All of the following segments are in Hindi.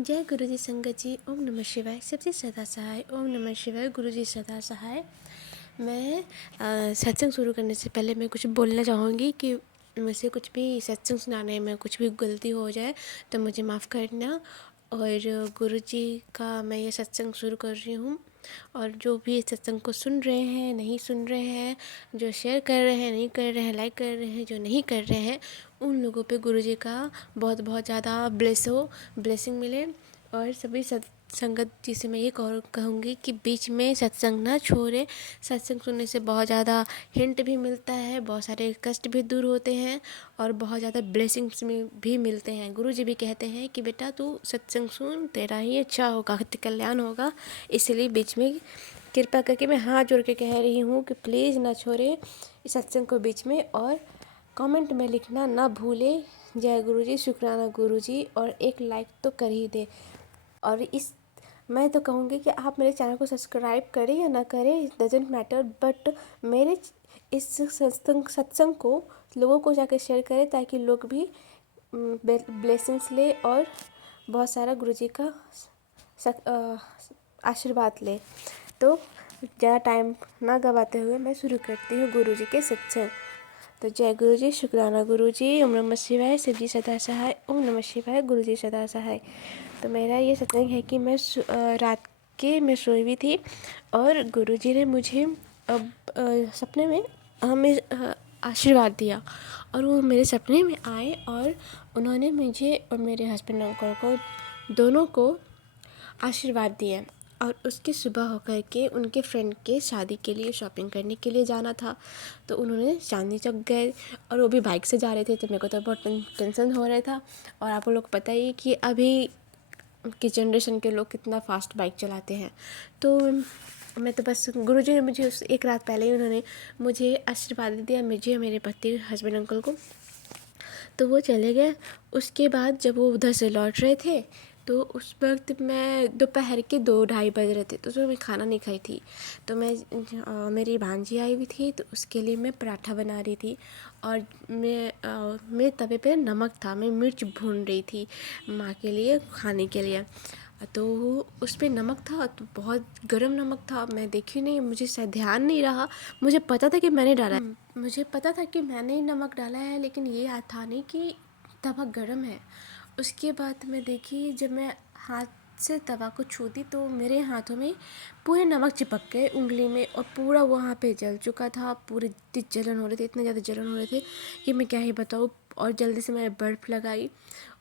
जय गुरुजी संगत जी। ओम नमः शिवाय। सबसे सदा सहाय। ओम नमः शिवाय। गुरुजी सदा सहाय। मैं सत्संग शुरू करने से पहले मैं कुछ बोलना चाहूँगी कि मुझसे कुछ भी सत्संग सुनाने में कुछ भी गलती हो जाए तो मुझे माफ़ करना। और गुरुजी का मैं ये सत्संग शुरू कर रही हूँ, और जो भी इस सत्संग को सुन रहे हैं, नहीं सुन रहे हैं, जो शेयर कर रहे हैं, नहीं कर रहे हैं, लाइक कर रहे हैं, जो नहीं कर रहे हैं, उन लोगों पे गुरुजी का बहुत बहुत ज़्यादा ब्लेसिंग मिले। और सभी संगत जी से मैं ये कहूँगी कि बीच में सत्संग ना छोड़े। सत्संग सुनने से बहुत ज़्यादा हिंट भी मिलता है, बहुत सारे कष्ट भी दूर होते हैं, और बहुत ज़्यादा ब्लेसिंग्स में भी मिलते हैं। गुरु जी भी कहते हैं कि बेटा तू सत्संग सुन, तेरा ही अच्छा होगा, कल्याण होगा। इसलिए बीच में कृपा करके मैं हाथ जोड़ के कह रही हूँ कि प्लीज़ ना छोड़े इस सत्संग को बीच में, और कमेंट में लिखना ना भूले। जय गुरु जी, शुक्राना गुरु जी, और एक लाइक तो कर ही दे। और मैं तो कहूँगी कि आप मेरे चैनल को सब्सक्राइब करें या ना करें, इट डजेंट मैटर, बट मेरे इस सत्संग को लोगों को जाकर शेयर करें ताकि लोग भी ब्लेसिंग्स ले और बहुत सारा गुरुजी का आशीर्वाद ले। तो ज़्यादा टाइम ना गवाते हुए मैं शुरू करती हूँ गुरुजी के सत्संग। तो जय गुरु जी, शुक्राना गुरु जी। ओम नमः शिवाय। शिव जी सदा सहाय। ओम नमः शिवाय। गुरु जी सदा सहाय। तो मेरा ये सत्संग है कि रात के मैं सोई हुई थी और गुरु जी ने मुझे सपने में हमें आशीर्वाद दिया, और वो मेरे सपने में आए और उन्होंने मुझे और मेरे हस्बैंड अंकल को दोनों को आशीर्वाद दिया। और उसकी सुबह होकर के उनके फ्रेंड के शादी के लिए शॉपिंग करने के लिए जाना था, तो उन्होंने चांदनी चौक गए, और वो भी बाइक से जा रहे थे। तो मेरे को तो बहुत टेंशन हो रहा था। और आप लोग को पता ही कि अभी की जनरेशन के लोग कितना फास्ट बाइक चलाते हैं। तो मैं तो बस गुरुजी ने मुझे उस एक रात पहले ही उन्होंने मुझे आशीर्वाद दिया, मुझे और मेरे पति हस्बैंड अंकल को। तो वो चले गए। उसके बाद जब वो उधर से लौट रहे थे तो उस वक्त मैं दोपहर के 2-2:30 बज रहे थे, तो उसमें मैं खाना नहीं खाई थी। तो मेरी भांजी आई हुई थी, तो उसके लिए मैं पराठा बना रही थी, और मेरे तवे पे नमक था, मैं मिर्च भून रही थी माँ के लिए खाने के लिए। तो उस पर नमक था, तो बहुत गरम नमक था। मैं देखी नहीं, मुझे शायद ध्यान नहीं रहा। मुझे पता था कि मैंने डाला है, मुझे पता था कि मैंने ही नमक डाला है, लेकिन ये याद था नहीं कि तवा गरम है। उसके बाद मैं देखी, जब मैं हाथ से तवा को छूती तो मेरे हाथों में पूरे नमक चिपक गए उंगली में, और पूरा वहाँ पे जल चुका था। पूरी इतनी जलन हो रही थी, इतने ज़्यादा जलन हो रहे थे कि मैं क्या ही बताऊँ। और जल्दी से मैंने बर्फ़ लगाई।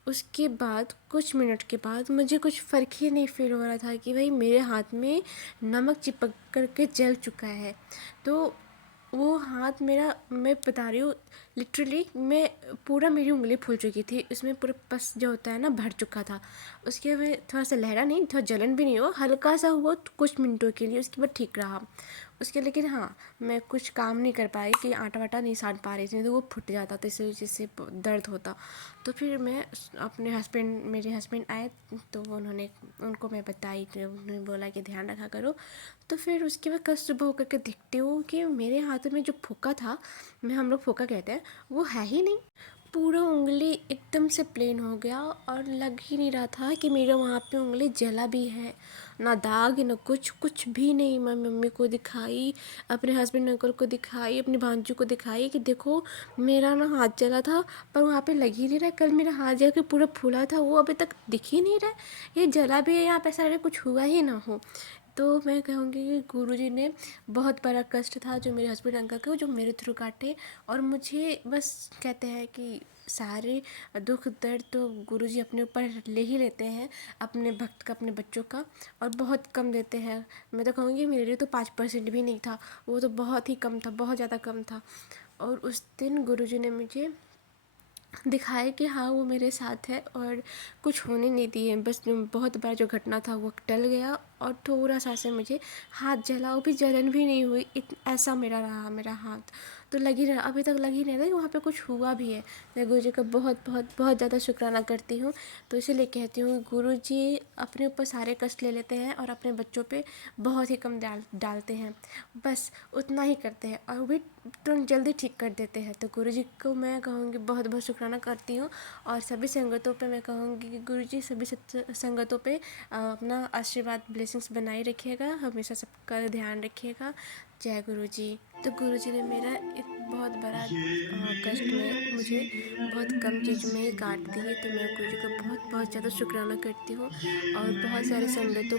उसके बाद कुछ मिनट के बाद मुझे कुछ फ़र्क ही नहीं फील हो रहा था कि भाई मेरे हाथ में नमक चिपक कर के जल चुका है। तो वो हाथ मेरा, मैं बता रही हूँ लिटरली, मैं पूरा मेरी उंगली फूल चुकी थी, उसमें पूरा पस जो होता है ना भर चुका था। उसके में थोड़ा सा लहरा नहीं, थोड़ा जलन भी नहीं हुआ, हल्का सा हुआ कुछ मिनटों के लिए, उसके बाद ठीक रहा उसके। लेकिन हाँ, मैं कुछ काम नहीं कर पाई कि आटा वाटा नहीं सान पा रही थी, तो वो फट जाता, तो इस वजह से दर्द होता। तो फिर मैं मेरे हस्बैंड आए, तो उनको मैं बताई, कि उन्होंने बोला कि ध्यान रखा करो। तो फिर उसके बाद कल सुबह होकर के देखती हूँ कि मेरे हाथ में जो फोका था, हम लोग फोका कहते हैं, वो है ही नहीं। पूरा उंगली एकदम से प्लेन हो गया, और लग ही नहीं रहा था कि मेरा वहाँ पे उंगली जला भी है। ना दाग, ना कुछ भी नहीं। मैं मम्मी को दिखाई, अपने हस्बैंड अंकल को दिखाई, अपनी भांजू को दिखाई कि देखो मेरा ना हाथ जला था, पर वहाँ पे लग ही नहीं रहा। कल मेरा हाथ जाके पूरा फूला था, वो अभी तक दिख ही नहीं रहा। ये जला भी है, यहाँ पे ऐसा लग रहा कुछ हुआ ही ना हो। तो मैं कहूँगी कि गुरुजी ने बहुत बड़ा कष्ट था जो मेरे हस्बैंड अंकल को, जो मेरे थ्रू काटे। और मुझे बस कहते हैं कि सारे दुख दर्द तो गुरुजी अपने ऊपर ले ही लेते हैं, अपने भक्त का, अपने बच्चों का, और बहुत कम देते हैं। मैं तो कहूँगी मेरे लिए तो 5% भी नहीं था, वो तो बहुत ही कम था, बहुत ज़्यादा कम था। और उस दिन गुरुजी ने मुझे दिखाया कि हाँ वो मेरे साथ है, और कुछ होने नहीं दिए। बस बहुत बड़ा जो घटना था वो टल गया, और थोड़ा सा से मुझे हाथ जला, वो भी जलन भी नहीं हुई, ऐसा मेरा रहा मेरा हाथ। तो लगी रहा, अभी तक लगी नहीं रहा कि वहाँ पे कुछ हुआ भी है। मैं गुरु जी का बहुत बहुत बहुत ज़्यादा शुक्राना करती हूँ। तो इसीलिए कहती हूँ गुरु जी अपने ऊपर सारे कष्ट ले लेते हैं और अपने बच्चों पे बहुत ही कम डालते हैं, बस उतना ही करते हैं और वो भी तुरंत जल्दी ठीक कर देते हैं। तो गुरु जी को मैं कहूँगी बहुत बहुत शुक्राना करती हूँ। और सभी संगतों पे मैं कहूँगी कि गुरु जी सभी संगतों पे अपना आशीर्वाद ब्लेसिंग्स बनाए रखिएगा, हमेशा सबका ध्यान रखिएगा। जय गुरु जी। तो गुरु जी ने मेरा एक बहुत बड़ा कष्ट में मुझे बहुत कम चीज़ में ही काट दिए। तो मैं गुरु जी का बहुत बहुत ज़्यादा शुक्राना करती हूँ। और बहुत सारे संगतों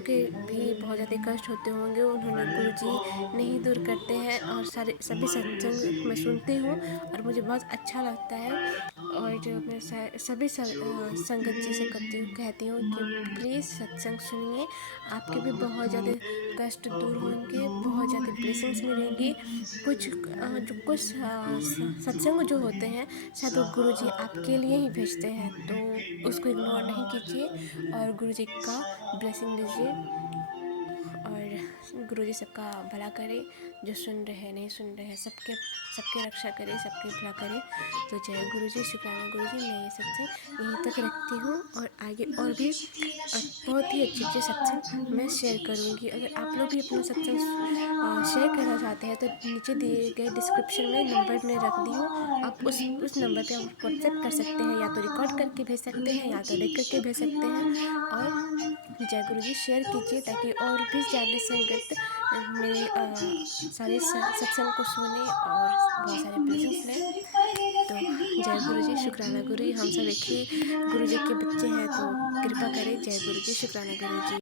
के भी बहुत ज़्यादा कष्ट होते होंगे, उन्होंने गुरु जी नहीं दूर करते हैं। और सारे सभी सत्संग मैं सुनती हूँ और मुझे बहुत अच्छा लगता है। और जो मैं सभी संगत जी से कहती हूँ कि प्लीज़ सत्संग सुनिए, आपके भी बहुत ज़्यादा कष्ट दूर होंगे, बहुत ज़्यादा ब्लेसिंग्स मिलेंगी। कुछ सत्संग जो होते हैं शायद वो गुरु जी आपके लिए ही भेजते हैं, तो उसको इग्नोर नहीं कीजिए और गुरु जी का ब्लेसिंग लीजिए। और गुरु जी सबका भला करे, जो सुन रहे हैं नहीं सुन रहे हैं, सबके रक्षा करे, सबके भला करे। तो जय गुरु जी, शुक्राना गुरु जी। मैं ये सत्संग यहीं तक रखती हूँ और आगे और भी बहुत ही अच्छे अच्छे सत्संग मैं शेयर करूँगी। अगर आप लोग भी अपना सत्संग शेयर करना चाहते हैं तो नीचे दिए गए डिस्क्रिप्शन में नंबर मैं रख दी हूँ, आप उस नंबर पे आप व्हाट्सएप कर सकते हैं, या तो रिकॉर्ड करके भेज सकते हैं या तो लिख करके भेज सकते हैं। और जय गुरु जी शेयर कीजिए ताकि और भी ज़्यादा संगत मेरे सारे सत्संग को सुने और बहुत सारे ब्लेसिंग्स लें। तो जय गुरु जी, शुक्राना गुरु जी। हम सब एक ही गुरु जी के बच्चे हैं, तो कृपा करें। जय गुरु जी, शुक्राना गुरु जी।